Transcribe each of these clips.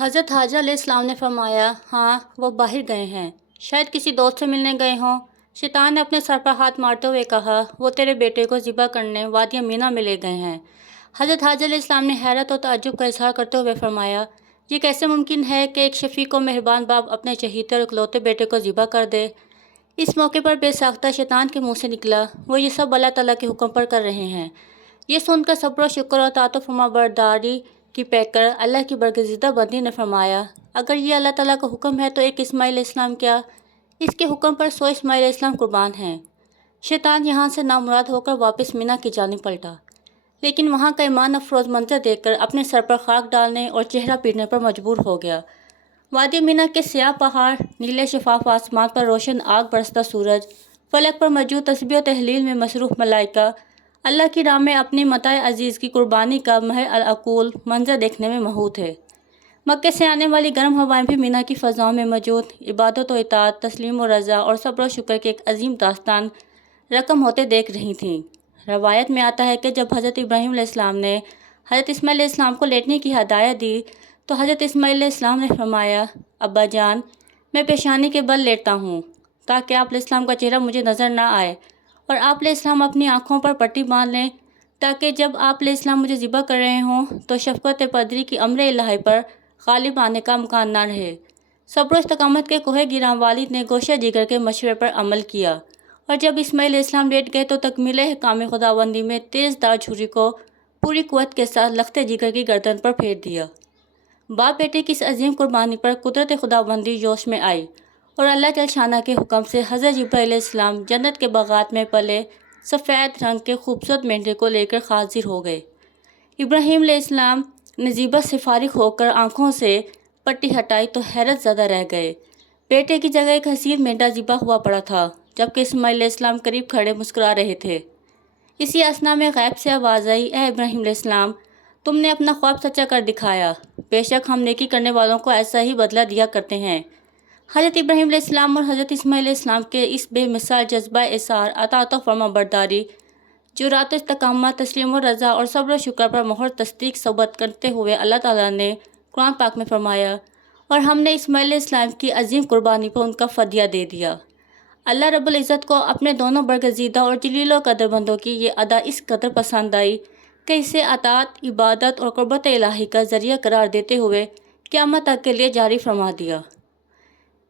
حضرت حاجہ علیہ السلام نے فرمایا، ہاں وہ باہر گئے ہیں، شاید کسی دوست سے ملنے گئے ہوں۔ شیطان نے اپنے سر پر ہاتھ مارتے ہوئے کہا، وہ تیرے بیٹے کو ذبح کرنے وادی مینا میں لے گئے ہیں۔ حضرت حاجہ علیہ السلام نے حیرت و تعجب کا اظہار کرتے ہوئے فرمایا، یہ کیسے ممکن ہے کہ ایک شفیق و مہربان باپ اپنے چہیتے اور اکلوتے بیٹے کو ذبح کر دے؟ اس موقع پر بے ساختہ شیطان کے منہ سے نکلا، وہ یہ سب اللہ تعالیٰ کے حکم پر کر رہے ہیں۔ یہ سن کر صبر و شکر اور اطاعت و فرمانبرداری کی پیکر اللہ کی برگزیدہ بندی نے فرمایا، اگر یہ اللہ تعالیٰ کا حکم ہے تو ایک اسماعیل علیہ السلام کیا؟ اس کے حکم پر 100 اسماعیل علیہ السلام قربان ہیں۔ شیطان یہاں سے نامراد ہو کر واپس مینا کی جانب پلٹا، لیکن وہاں کا ایمان افروز منظر دیکھ کر اپنے سر پر خاک ڈالنے اور چہرہ پیٹنے پر مجبور ہو گیا۔ وادی مینا کے سیاہ پہاڑ، نیلے شفاف آسمان پر روشن آگ برستا سورج، فلک پر موجود تسبیح و تحلیل میں مصروف ملائکہ، اللہ کی راہ میں اپنی متاع عزیز کی قربانی کا محض العقول منظر دیکھنے میں مہو تھے۔ مکے سے آنے والی گرم ہوائیں بھی مینا کی فضاؤں میں موجود عبادت و اطاعت، تسلیم و رضا اور صبر و شکر کے ایک عظیم داستان رقم ہوتے دیکھ رہی تھیں۔ روایت میں آتا ہے کہ جب حضرت ابراہیم علیہ السلام نے حضرت اسماعیل علیہ السلام کو لیٹنے کی ہدایت دی تو حضرت اسماعیل علیہ السلام نے فرمایا، ابا جان، میں پیشانی کے بل لیٹتا ہوں تاکہ آپ علیہ السلام کا چہرہ مجھے نظر نہ آئے، اور آپ علیہ السلام اپنی آنکھوں پر پٹی باندھ لیں تاکہ جب آپ علیہ السلام مجھے ذبح کر رہے ہوں تو شفقت پدری کی امر الہی پر غالب آنے کا امکان نہ رہے۔ صبر و استقامت کے کوہ گراں والد نے گوشہ جگر کے مشورے پر عمل کیا، اور جب اسماعیل علیہ السلام لیٹ گئے تو تکمیل احکام خداوندی میں تیز دار چھری کو پوری قوت کے ساتھ لخت جگر کی گردن پر پھیر دیا۔ باپ بیٹے کی اس عظیم قربانی پر قدرت خداوندی جوش میں آئی، اور اللہ جل شانہ کے حکم سے حضرت جبرائیل علیہ السلام جنت کے باغات میں پلے سفید رنگ کے خوبصورت مینڈے کو لے کر حاضر ہو گئے۔ ابراہیم علیہ السلام نے ذبح سے فارغ ہو کر آنکھوں سے پٹی ہٹائی تو حیرت زدہ رہ گئے۔ بیٹے کی جگہ ایک حسین مینڈا ذبح ہوا پڑا تھا، جبکہ اسماعیل علیہ السلام قریب کھڑے مسکرا رہے تھے۔ اسی اثنا میں غیب سے آواز آئی، اے ابراہیم علیہ السلام، تم نے اپنا خواب سچا کر دکھایا، بے شک ہم نیکی کرنے والوں کو ایسا ہی بدلہ دیا کرتے ہیں۔ حضرت ابراہیم علیہ السلام اور حضرت اسماعیل علیہ السلام کے اس بے مثال جذبہ اثار، اطاعت و فرمانبرداری، جرأت و استقامت، تسلیم و رضا اور صبر و شکر پر مہر تصدیق ثبت کرتے ہوئے اللہ تعالیٰ نے قرآن پاک میں فرمایا، اور ہم نے اسماعیل علیہ السلام کی عظیم قربانی پر ان کا فدیہ دے دیا۔ اللہ رب العزت کو اپنے دونوں برگزیدہ اور جلیل و قدر بندوں کی یہ ادا اس قدر پسند آئی کہ اسے اطاعت، عبادت اور قربت الہی کا ذریعہ قرار دیتے ہوئے قیامت تک کے لیے جاری فرما دیا۔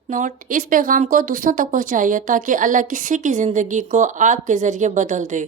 نوٹ: اس پیغام کو دوسروں تک پہنچائیے تاکہ اللہ کسی کی زندگی کو آپ کے ذریعے بدل دے۔